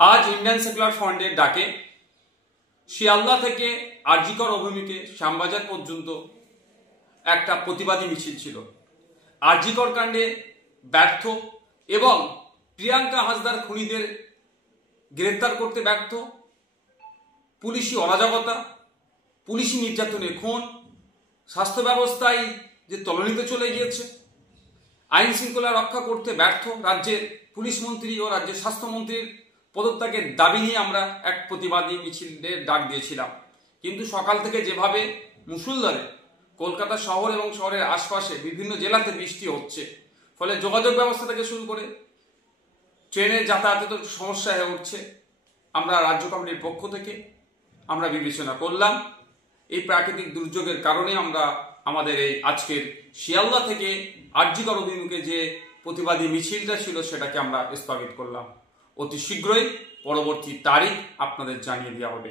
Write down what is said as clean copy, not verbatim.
আজ Indian secular ফ্রন্টের ডাকে শিয়ালদা থেকে আরজিকর অভিমুখে শ্যামবাজার পর্যন্ত একটা প্রতিবাদী মিছিল ছিল। আরজিকর কাণ্ডে ব্যর্থ এবং প্রিয়াঙ্কা হাসদার খুনিদের গ্রেফতার করতে ব্যর্থ, পুলিশি অরাজকতা, পুলিশি নির্যাতনের খুন, স্বাস্থ্য ব্যবস্থায় যে তলানিতে চলে গিয়েছে, আইন শৃঙ্খলা রক্ষা করতে ব্যর্থ রাজ্যের পুলিশ মন্ত্রী ও রাজ্যের স্বাস্থ্যমন্ত্রীর পদত্যাগের দাবি নিয়ে আমরা এক প্রতিবাদী মিছিলের ডাক দিয়েছিলাম। কিন্তু সকাল থেকে যেভাবে মুষলধারে কলকাতা শহর এবং শহরের আশপাশে বিভিন্ন জেলাতে বৃষ্টি হচ্ছে, ফলে যোগাযোগ ব্যবস্থা থেকে শুরু করে ট্রেনের যাতায়াতের সমস্যা হয়ে উঠছে, আমরা রাজ্য কমিটির পক্ষ থেকে আমরা বিবেচনা করলাম এই প্রাকৃতিক দুর্যোগের কারণে আমরা আমাদের এই আজকের শিয়ালদা থেকে আরজিকর অভিমুখে যে প্রতিবাদী মিছিলটা ছিল সেটাকে আমরা স্থগিত করলাম। অতি শীঘ্রই পরবর্তী তারিখ আপনাদের জানিয়ে দেওয়া হবে।